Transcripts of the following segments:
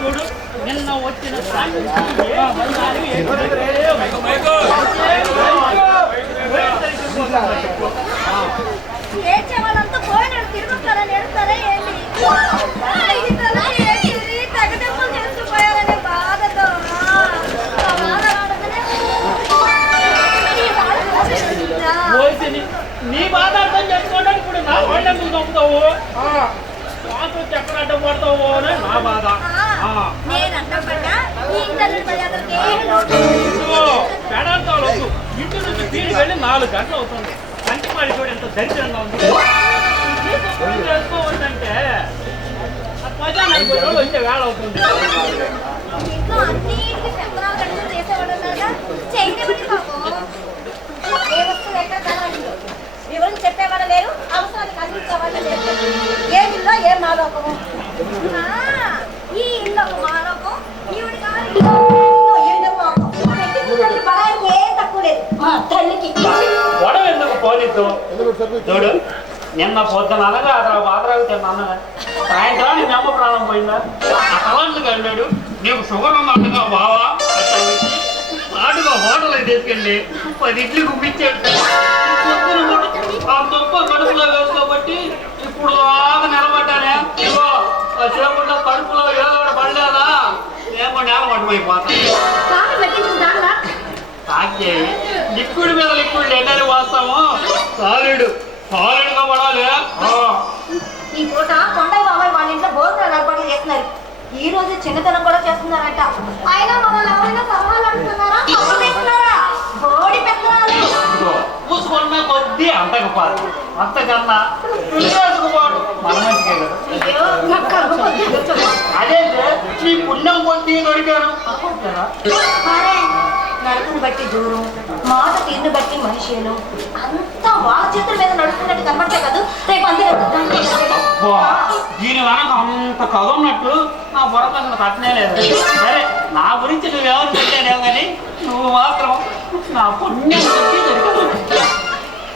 చూడు నిన్న వచ్చిన వాళ్ళంతా పోయినాడు తిరుగుతారా నేడుతారా ఏంటి తగదెప్పులు చేసుకుపోయారనే బాధతో నీ బాధ అర్థం చేసుకోవడానికి ఇప్పుడు నా వాళ్ళ నువ్వు నమ్ముతావు ఎక్కడ అడ్డం పడతావు అని నా బాధ. పెడాలతో ఇంటి నుంచి తీరి వెళ్ళి 4 గంటలు అవుతుంది. కంటి మాడి చూడు ఎంత దరిద్రంగా ఉంది. చేసుకోవద్దంటే 10 రోజులు వచ్చే వేళ అవుతుంది. వివరించి చెప్పేవాళ్ళు లేరు, అవసరానికి అందించేవాళ్ళు లేరు. ఏ ఇల్లు ఏ మాలోకము, ఈ ఇల్లు ఒక మాలోకం, ఈవిడ ఏం తక్కువ లేదు తల్లికి. గొడవ ఎందుకు పోలీసు చూడు నిన్న పొద్దున అనగా బాధరాకు తిన్నా సాయంత్రానికి మీ అమ్మ ప్రాణం పోయిందా అసలు వెళ్ళాడు. నీకు షుగర్ ఉన్నట్టుగా బావా నాటుగా హోటల్కి తీసుకెళ్ళి 10 ఇడ్లీ గుప్పించాడు. ఆ తొప్ప కడుపులో వేసుకోబట్టి ఇప్పుడు బాగా నిలబడ్డానే. ఇగో సేపట్లో కడుపులో ఏదో పడలేదా ఏమో నేల పట్టుమైపోతాయి. తాకే లిక్విడ్ మీద లిక్విడ్ ఎన్నని వాస్తాము సాలిడ్గా పడాలి. ఈ పూట కొండయ్య బాబాయ్ వాళ్ళ ఇంట్లో భోజనాలు ఏర్పాటు చేస్తున్నారు. ఈ రోజు చిన్నతనం కూడా చేస్తున్నారట. అయినా మనల్ని ఎవరైనా సలహాలు అడుగుతున్నారా? ఓడి పెద్దరాలు పూసుకున్న కొద్దీ అంతకపోదు అంతకన్నా వేసుకుపోడు మన మంచిగా అదే నీ పుణ్యం కొద్దీ దొరికాను. నడుపుని బట్టి దూరం, మాట తీరుని బట్టి మనిషిను అంతా వాళ్ళ చేతుల మీద నడుస్తున్నట్టు కనబడతాయి కదా. రేపు దీని వెనక అంత కథ ఉన్నట్టు నా బుర్ర కట్టనే లేదు. సరే నా గురించి నువ్వెవరు పెట్టానేమో కానీ నువ్వు మాత్రం నా పుణ్యం కొద్దీ దొరికాను.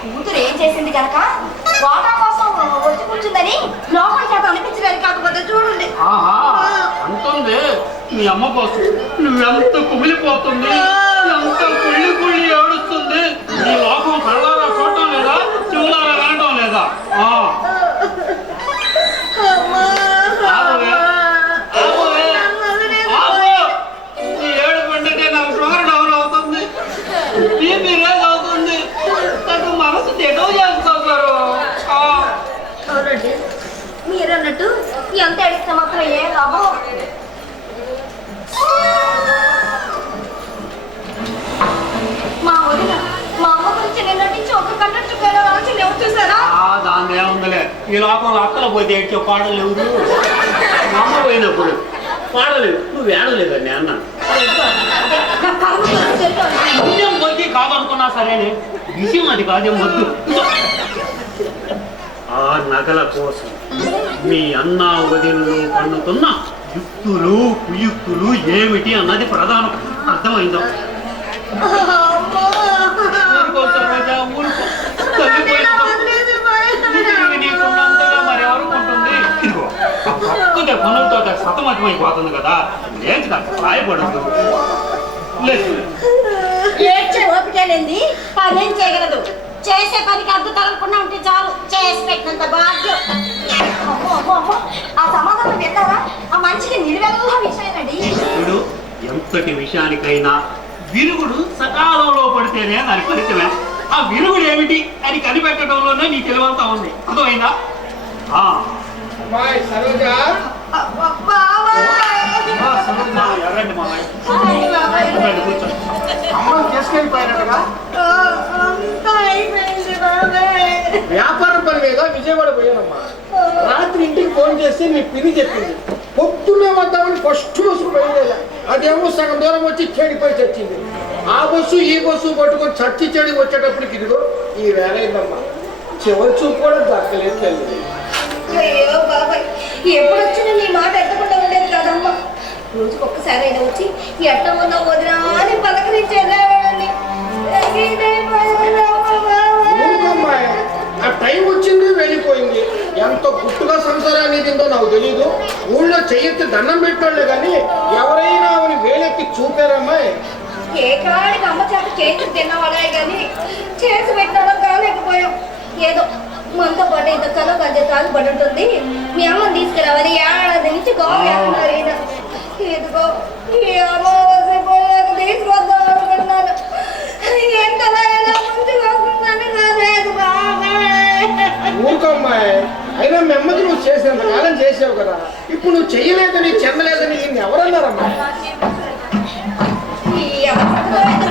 కూతురు ఏం చేసింది కనుక వాటా కోసం వచ్చి కూర్చుందని లోపల చేత అనిపించలేదు. కాకపోతే చూడండి అంటుంది మీ అమ్మ కోసం నువ్వెంత కుమిలిపోతుంది, ఎంత కుళ్ళి కుళ్ళి ఏడుస్తుంది. నీ లోకం కళ్ళారా చూడటం లేదా, చెవులారా వినటం లేదా? నీ ఏడు పండితే నాకు షుగర్ డౌన్ అవుతుంది, బీపీ రేజ్ అవుతుంది, నాకు మనసు తెడవ చేస్తారు. మీరన్నట్టు ఎంత అడిగితే మాత్రం ఏం లాభం. మా వదిన మా అమ్మ గురించి నిన్నటించి ఒక కన్నట్టు లేవు చూసారా? దాని ఏముందిలే, ఈ లోకంలో అక్కల పోతే ఏడ్చే పాడలు ఎవరు? మా అమ్మ పోయినప్పుడు పాడలేదు, నువ్వు ఏడలేదు అని అన్న పుణ్యం కొద్దీ కాదనుకున్నా సరేనే విషయం అది కాదేం వద్దు. ఆ నగల కోసం మీ అన్న వదినలు పండుతున్న యుక్తులు కుయుక్తులు ఏమిటి అన్నది ప్రధానం. అర్థమైందో? మరెవరు ఉంటుంది? ఇదిగో పక్కనే పనులతో సతమతమైపోతుంది కదా, ఏంటి నాకు సాయపడదు. ఏడ్చే ఓపికలేంది పనేం చేయగలదు. చేసే పనికి అడ్డు తగలకుండా ఉంటే చాలు, చేసి పెట్టినంత భాగ్యం. ఆ సమాధానం విన్నారా? ఆ మనిషికి నిలువెల్లా విషయమండి. ఇప్పుడు ఎంతటి విషయానికైనా విరుగుడు సకాలంలో పడితేనే దాని ఫలితమే. ఆ విరుగుడు ఏమిటి అని కనిపెట్టడంలోనే నీ తెలివంతా ఉంది. అర్థమైందా? ఎర్రండి మామయ్య కూర్చోండి. అమ్మని తీసుకెళ్ళిపోయినట్టుగా వ్యాపారం పని మీద విజయవాడ పోయానమ్మా. రాత్రి ఇంటికి ఫోన్ చేసి మీ పిన్ని చెప్పింది పొద్దున్నే వద్దామని ఫస్ట్ రోజు బయలుదేరా. అదేమో సగం దూరం వచ్చి చెడిపోయి చచ్చింది. ఆ బస్సు ఈ బస్సు పట్టుకొని చచ్చి చెడి వచ్చేటప్పటికి ఇదిగో ఈ వేరైందమ్మా. చివరి చూపు కూడా దక్కలేదు తల్లి. అయ్యో బాబాయ్, ఎప్పుడు వచ్చినా నీ మాట ఎత్తకుండా ఉండేది కాదమ్మా. రోజుకి ఒక్కసారి అయినా వచ్చి ఎట్ట ఉన్నా వదినా అని పలకరించేదాన్ని. అమ్మాయి ఆ టైం వచ్చింది వెళ్ళిపోయింది. ఎంత గుట్టుగా సంసారాన్ని తిందో నాకు తెలీదు. ఊళ్ళో చెయ్యెత్తి దండం పెట్టోళ్ళే కానీ ఎవరైనా ఆమెను వేలెత్తి చూపారమ్మాయి. ఏ కాడికి అమ్మ చేత చేసి తిన్నవాడే కానీ చేసి పెట్టడం కాలేకపోయాం. ఏదో మనతో పాటు ఇంత చదువు కంటే తాగు పడుతుంది. మీ అమ్మని తీసుకురావాలి. ఏడాది నుంచి గోవాన్నారు. ఇదిగో ఈ అమావాస్య పోయాక తీసుకొద్దాం అనుకున్నాను. ఎంతలా ఎలా ముందుకు వస్తుందని కాలేదు బాబాయ్. ఊరుకోమ్మాయి, అయినా మెమ్మది నువ్వు చేసినంత కాలం చేసావు కదా. ఇప్పుడు నువ్వు చెయ్యలేదని చెందలేదని నిన్ను ఎవరన్నారమ్మా?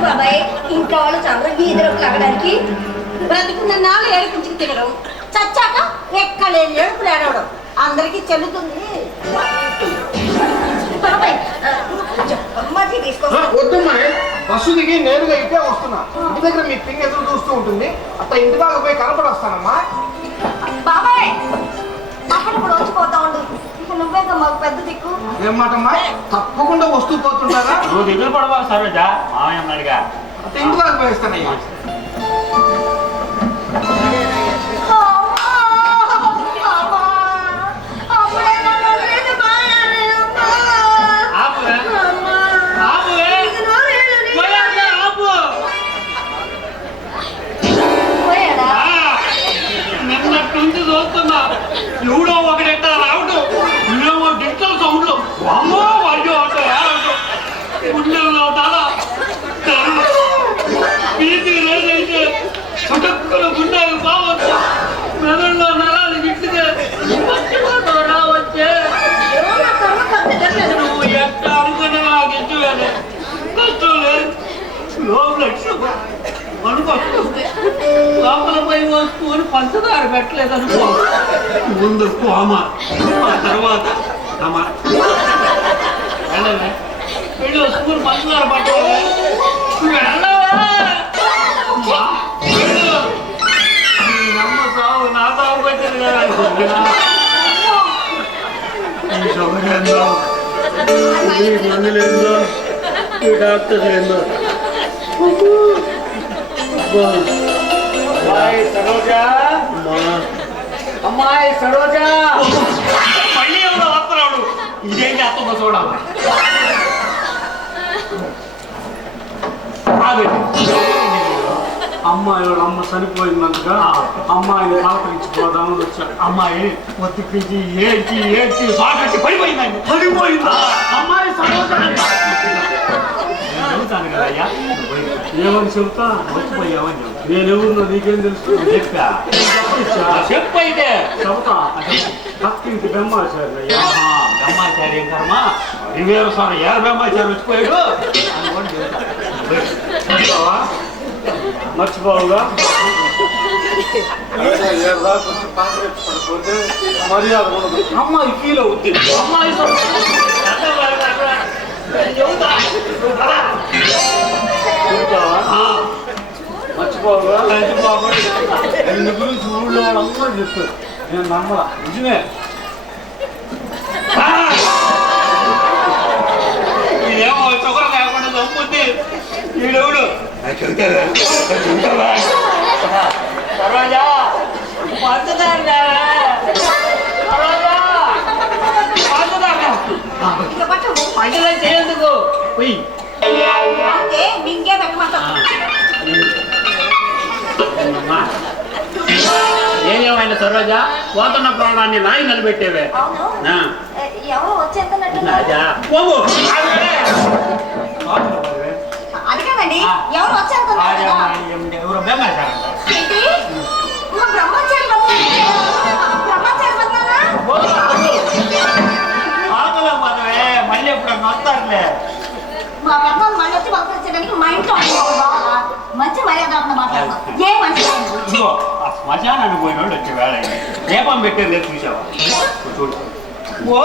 బాబాయ్ ఇంట్లో వాళ్ళు చాలా వీధిలోకి లాగడానికి బ్రతుకున్న నాలుగు ఏడుపుంచుకు తినడం, చచ్చాక ఎక్కలేని ఏడుపులు ఏడవడం అందరికీ చెల్లుతుంది. బాబాయ్ మధ్య తీసుకో. వద్దమ్మాయి, బస్సు దిగి నేరుగా ఇటే వస్తున్నా. ఇంటి దగ్గర మీ పిన్ ఎదురు చూస్తూ ఉంటుంది. అట్ట ఇంటి దాకా పోయి కనపడి వస్తానమ్మా. బాబాయ్ అక్కడప్పుడు వచ్చిపోతా ఉండు. ఇక నువ్వేగా మాకు పెద్ద దిక్కు. ఏం మాటమ్మా? తప్పకుండా వస్తూ పోతుంటారా? నువ్వు దిగులు పడవా సరోజా, మామయ్య అడిగా. అట్ట ఇంటి దాకా పోయిస్తానయ్యా. చూస్తున్నా ఎవడో ఒకడెట్టా రావడం, నువ్వేమో డిజిటల్ సౌండ్లు అమ్మో వాడియో గుండెల్లో తల పీతి రోజైతే చుటక్కులు గుండెలు బావచ్చు, మెదడులో నరాలు గిట్టుగా రావచ్చే. నువ్వు ఎట్ట అనుకుని నాకు ఇచ్చేవాడు కష్టం లేదు. లోపల లోపల పోయి వస్తువుని పంచదార పెట్టలేదనుకో, ముందు కోమ, ఆ తర్వాత వెళ్ళి వస్తువుని పంచదార పట్టాలి. నమ్మ సాగు నా సాగు పెట్టింది కదా. ఈ షుగర్ ఏందో, ఈ మందులు ఏందో, ఈ డాక్టర్లు ఏందో. అమ్మాయి సరోజా, అమ్మాయి సరోజా, మళ్ళీ ఎవరో వస్తున్నాడు. ఇదేం చేస్తుందో చూడాలి. అమ్మాయి వాళ్ళ అమ్మ చనిపోయిందంతగా అమ్మాయిని పలకరించిపోదామని వచ్చాడు. అమ్మాయి ఒత్తికి ఏడ్చి ఏడ్చి సాగట్టి పడిపోయిందండి. పడిపోయిందా? అమ్మాయి సరోజా చెబుతాను కదా అయ్యా. ఏమని చెబుతా? వచ్చిపోయావని చెబుతా. నేనెవరినో నీకేం తెలుసు? చెప్పా చెప్పు అయితే చెబుతా. పక్కింటి బ్రహ్మాచారి అయ్యా. బ్రహ్మాచారి ఏం కర్మ, రివేరు సార్ ఏ బ్రహ్మాచారి వచ్చిపోయాడు అని కూడా చెబుతా. మర్చిపోవుగా మర్యాద అమ్మాయి ఫీల్ అవుద్ది. అమ్మాయి మర్చిపోవుగా రెండు గురించి ఊళ్ళో వాళ్ళందరూ చెప్పారు. నేను నమ్మలా. నిజమే. ఇదేమో చొక్కలు కాకుండా చంపుద్ది ఈడెవడు సరోజా పంచదార చేయందుకు పోయి మింగే పెట్టమంటాం. ఏమేమైనా సరోజా పోతున్న ప్రాణాన్ని నాయి నిలబెట్టేవే. అవును, ఎవరో వచ్చేస్తున్నట్టు. అడిగామండి, ఎవరు వచ్చేస్తున్నారు? ఎవరో బెమ్మాచారంట. ఏంటి? మా బ్రహ్మచారి బ్రహ్మచారి వస్తున్నారా? ఆకలి మనమే మళ్ళీ ఎప్పుడు వస్తారులే. మా బ్రహ్మను మళ్ళీ వచ్చి పంపించడానికి మా ఇంట్లో మంచి మర్యాద మాట్లాడతాం. ఏ మంచి ఆ శ్మశానానికి పోయినోళ్ళు వచ్చే వేళ దీపం పెట్టేది లేదు చూసావా? చూడు. ఓ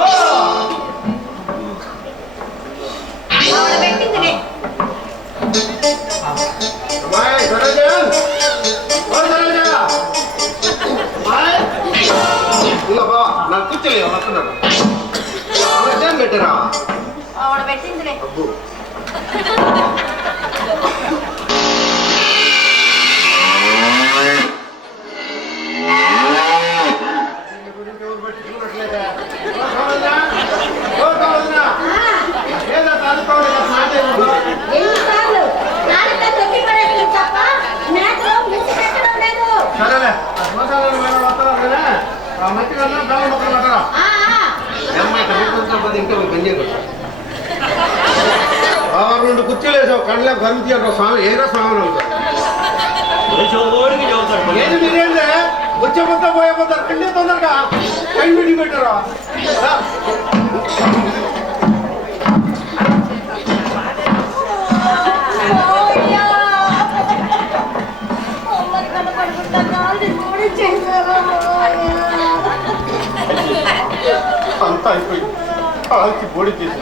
పెట్టారా? ఆవిడ పెట్టిందిలే. ఎన్నిసార్లు నాలుగు తొక్కి పడేస్తుంది తప్ప మేతలో మిస్ పెట్టడం లేదు. సరేలే వస్తారు కదా మంచి బెల్లం మొక్కలు పెట్టరా ఇంకా పని చేయకూడదు. 2 కుర్చీలు వేసావు కళ్ళ గర్మ తీయడం స్వామి ఏదో స్వామి ఏది మీరేంటే వచ్చే పోతా పోయే పోతారు కండి తొందరగా కై విడి పెట్టారా అంతా అయిపోయింది కాల్చి బోడి చేసి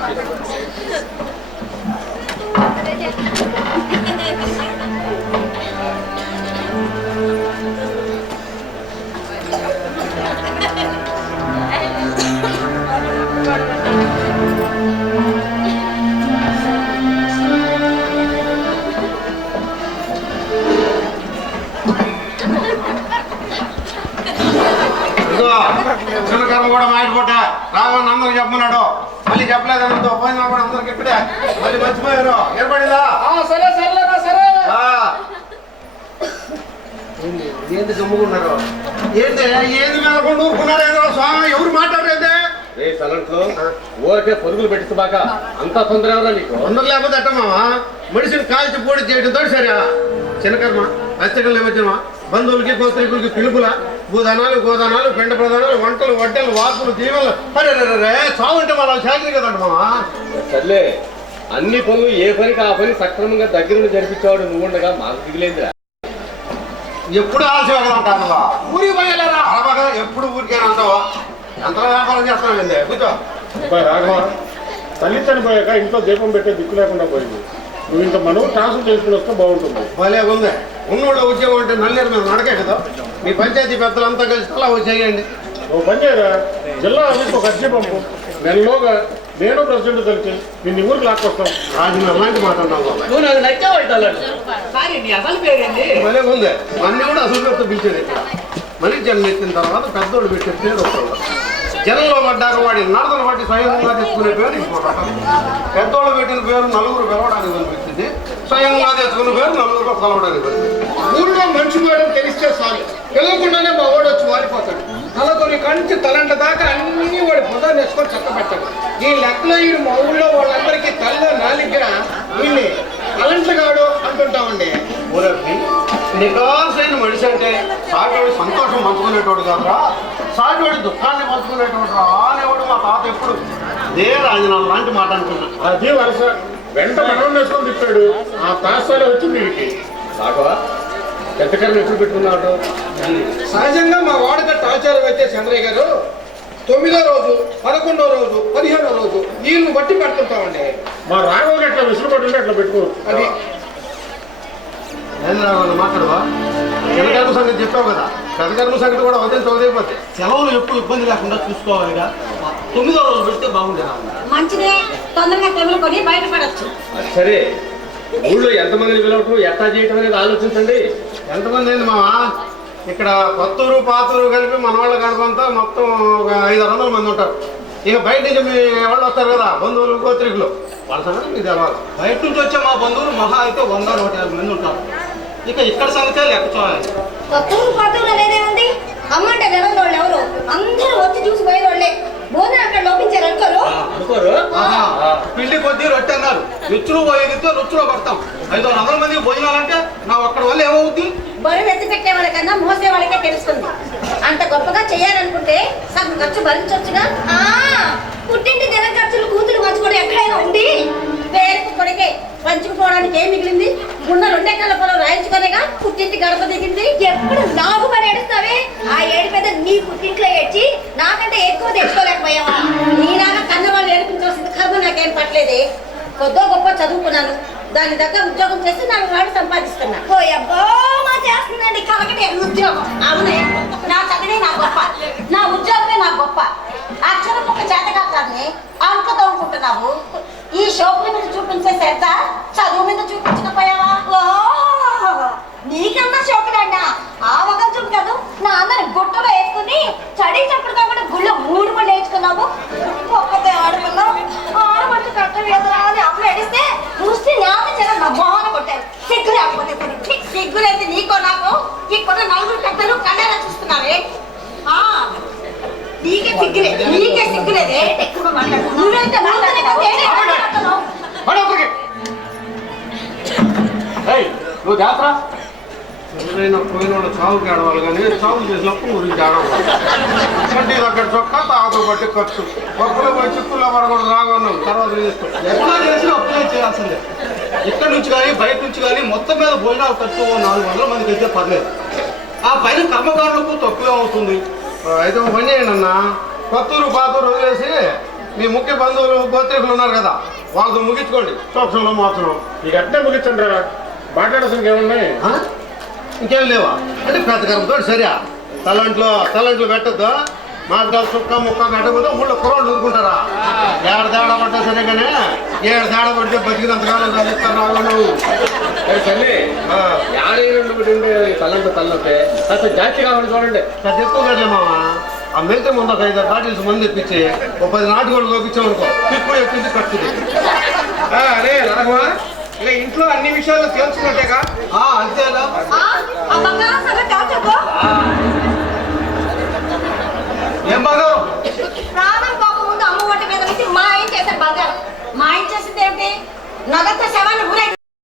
చిన్నకర్మ కూడా మాయపోటా రాఘవన్ అందరికి చెప్పమన్నాడు మళ్ళీ చెప్పలేదంటే పోయినా కూడా అందరికి ఇక్కడే మళ్ళీ మర్చిపోయారు ఏర్పడిందా సరే సరేనా సరే ఏంటి గమ్ముకున్నారు ఏంటి ఏది మేలకుండా ఊరుకున్నారేంద్ర స్వామి ఎవరు మాట్లాడేదే రే తలంట్లో ఊరికే పరుగులు పెట్టిబాక అంతా తొందర ఎవరా నీకు తొందర లేకపోతే అట్టమావా మనిషిని కాల్చి పోటీ చేయడంతో సరే చిన్నకర్మ అత్యకలు ఏమొచ్చినమా బంధువులకి కోత్రికులకి పిలుపుల భూదానాలు గోదానాలు పెండ ప్రధానాలు వంటలు వడ్డలు వార్పులు దీవెలు అరే చావుంటే మనం చాకరీ కదంట మావా సర్లే అన్ని పనులు ఏ పనికి ఆ పని సక్రమంగా దగ్గర జరిపించేవాడు నువ్వు ఉండగా మాకు దిగులేదురా ఎప్పుడు ఆలస్యం కదంటా ఊరికి పోయలేరా అలాగా ఎప్పుడు ఊరికేనా అంటావా ఎంత వ్యాపారం చేస్తావు ఏంది కూర్చో రాఘవ తల్లి చనిపోయాక ఇంట్లో దీపం పెట్టే దిక్కు లేకుండా పోయింది. నువ్వు ఇంకా మనం ట్రాన్స్ఫర్ చేసుకుని వస్తే బాగుంటుంది. భలే ఉంది ఉన్నోళ్ళ ఉద్యోగం అంటే నల్లేరు మీద నడకే కదా మీ పంచాయతీ పెద్దలంతా కలిసి అలా చేయండి. నువ్వు పని చేయరా జిల్లా ఆఫీస్ ఒక అర్జీ పంపు నెలలోగా నేను ప్రెసిడెంట్ కలిసి నిన్ను ఊరికి లాక్కొస్తాం. రాజు అలాంటి మాట అన్నావు నువ్వు నాకు నచ్చావు నీ అసలు పేరేంటి భలే ఉంది అన్ని కూడా అసలు పేరుతో పిలిచేది ఇక్కడ మళ్ళీ జనం ఎత్తిన తర్వాత పెద్దోళ్ళు పెట్టే పేరు వస్తుంది. జనంలో పడ్డాక వాడి నడతలు బట్టి స్వయంగా తెచ్చుకునే పేరు ఇంకోటి పెద్దోళ్ళు పెట్టిన పేరు నలుగురు పిలవడానికి కనిపించింది స్వయంగా తెచ్చుకున్న పేరు నలుగురు కలవడానికి కనిపించింది. ఊళ్ళో మనిషి మేడం తెలిస్తే చాలు తెలియకుండానే మా వాడు వచ్చి వాడిపోతాడు తలకొని కంచి తలంట దాకా అన్ని వాడి పొదాన్ని వేసుకొని చక్క పెట్టాడు. ఈ లెక్కలో ఈ మా ఊళ్ళో వాళ్ళందరికీ తల్ల నాలిక వీళ్ళని తలంటగాడు అంటుంటామండి. ఊరకి నికాసైన మనిషి అంటే సాటివాడి సంతోషం పంచుకునేటోడు కాదురా సాటివాడి దుఃఖాన్ని పంచుకునేటోడు రా అనేవాడు మా తాత ఎప్పుడు దే రాజనాలు లాంటి మాట అనుకున్నా. అది వరుస వెంట మనం వేసుకొని తిప్పాడు ఆ తాసాలే వచ్చింది వీడికి. రాఘవ ఎంతకన్నా ఎప్పుడు పెట్టుకున్నాడు సహజంగా మా వాడకట్ట ఆచారం అయితే చంద్రయ్య గారు 9వ రోజు 11వ రోజు 15వ రోజు వీళ్ళని బట్టి పెడుతుంటామండి. మా రాఘవకి అట్లా విసురు పట్టుంటే అట్లా పెట్టుకోవచ్చు. అది మాట్లాడవా పెద్దకర్మ సంగతి చెప్పావు కదా పెద్దకర్మ సంగతి కూడా వదిలిపోతే సెలవులు ఎప్పుడు ఇబ్బంది లేకుండా చూసుకోవాలిగా 9వ రోజు పెడితే బాగుండేదా మంచిదే తొందరగా తెగులు కొని బయటపడచ్చు. సరే ఊళ్ళో ఎంతమందిని పిలవటం ఎట్లా చేయటం అనేది ఆలోచించండి. ఎంతమంది అయింది మావా ఇక్కడ కొత్తూరు పాతూరు కలిపి మన వాళ్ళ కడపంతా మొత్తం ఒక 500-600 మంది ఉంటారు. ఇక బయట నుంచి మీ వాళ్ళు వస్తారు కదా బంధువులు గోత్రికులు వాళ్ళ సంగతి మీకు తెలవాలి. బయట నుంచి వచ్చే మా బంధువులు మహా అయితే 100-150 మంది ఉంటారు. ఇక ఇక్కడ సంగతే లెక్క చూడాలి. కొత్తూరు పాతూరు అనేదే ఉంది అమ్మంటే వెళ్ళని వాళ్ళు ఎవరు అందరూ వచ్చి చూసి పోయిన వాళ్ళే భోజనం అక్కడ లోపించారు అనుకోరు. అనుకోరు పిండి కొద్దీ రొట్టె అన్నారు రుచులు పోయేదితో రుచులో పడతాం 500 మందికి భోజనాలంటే నా ఒక్కడి వల్ల ఏమవుద్ది బరువు ఎత్తి పెట్టే వాళ్ళకన్నా మోసే వాళ్ళకే తెలుస్తుంది. అంత గొప్పగా చేయాలనుకుంటే సగం ఖర్చు భరించవచ్చుగా. పుట్టింటి జనం ఖర్చులు కూతురు పంచుకోవడం ఎక్కడైనా ఉంది. పేరుకు కొడికే పంచుకుపోవడానికి ఏం మిగిలింది? ఉన్న 2 ఎకరాల పొలం రాయించుకోలేగా పుట్టింటి గడప దిగింది. ఎప్పుడు నాకు పని ఏడుస్తావే ఆ ఏడు పెద్ద నీ పుట్టింట్లో ఏడ్చి నాకంటే ఎక్కువ తెచ్చుకోలేకపోయావా? నీలాగా కన్నవాళ్ళు ఏడిపించాల్సింది కర్మ నాకేం పట్టలేదే. కొద్దో గొప్ప చదువుకున్నాను దాని దగ్గర ఉద్యోగం చేసి 4 రాళ్ళు సంపాదిస్తున్నా. పోయబ్బో మా చేస్తుందండి కలకటే ఉద్యోగం. అవునే నా చదివే నా గొప్ప నా ఉద్యోగమే నా గొప్ప. అక్షరం ఒక చేతకాన్ని అంకుతో మాట్లాడుతున్నావు? ఈ షోపుల మీద చూపించే శ్రద్ధ చదువు మీద చూపించకపోయావా? నీకన్నా షోకులన్నా ఆ ఒక చూపు కాదు, నా అందరి గుట్టలో వేసుకుని చడించప్పుడు కాబట్టి గుళ్ళో 3 పళ్ళు వేసుకున్నావు. ఒక్కతే ఆడుకున్నావు, ఆడబట్టి కట్ట వేదరా అని అమ్మ ఎడిస్తే చూస్తే నాకు జనం నా మొహన కొట్టారు. సిగ్గు లేకపోతే సిగ్గు లేదు నీకో నాకు. ఇక్కడ 4 కట్టలు కళ్ళేలా చూస్తున్నావే. నీకే సిగ్గులేదు, నీకే సిగ్గులేదే. ఎక్కువ మాట్లాడుతున్నావు. నువ్వైతే మాట్లాడుతున్నావు. నువ్వు జాతర ఎవరైనా పోయిన వాళ్ళు చావుకి ఆడవాలి కానీ చావు చేసినప్పుడు గురించి ఆడవాలి. కంటి దగ్గర చొక్కా తాగుతూ బట్టి ఖర్చు ఒక్కరు పోయి చిక్కుల్లో పడకూడదు రాగన్నావు. తర్వాత చేసుకో. ఎట్లా చేసి అప్లై చేయాల్సిందే. ఇక్కడ నుంచి కానీ బయట నుంచి కానీ మొత్తం మీద భోజనాలు ఖర్చు 400 మందికి అయితే పర్లేదు. ఆ పైన కర్మకారులకు తక్కువ అవుతుంది. అయితే ఒక పని చేయండి అన్న, కొత్తూరు పాతూరు వదిలేసి మీ ముఖ్య బంధువులు గోత్రికులు ఉన్నారు కదా, వాళ్ళతో ముగించుకోండి. చోక్షంలో మాత్రం ఇక అట్నే ముగించండి రా. మాట్లాడాల్సింది ఏమున్నాయి? ఇంకేం లేవా అంటే పెద్ద కర్మతో సరియా తలంట్లు పెట్టద్దు. మాటలు చుక్క ముక్క కట్టకపోతే ఊళ్ళో కుర్రోళ్ళు ఊరుకుంటారా? 7 తేడా పడ్డా సరే కానీ 7 తేడా పడితే బతికినంతకాలం చదివిస్తారు. నువ్వు తల్లి తల్లంటే అసలు జాస్తి కావాలి చూడండి. పెద్ద ఎక్కువ కదేమావా. ఆ మెల్తే ముందు ఒక 5 బాటిల్స్ మంది తెప్పించి ఒక 10 నాటుకోళ్ళు పంపించామనుకో, ఎక్కువ ఎక్కించి ఖర్చు. అరే రాఘవ, ఇలా ఇంట్లో అన్ని విషయాలు తెలుసుకున్నట్టేగా? అంతేగా. ఏం బంగారం? ప్రాణం పోకముందు అమ్మ ఒంటి మీద నుంచి మా ఆయన చేసే బంగారం. మా ఆయన చేసింది ఏమిటి? నగత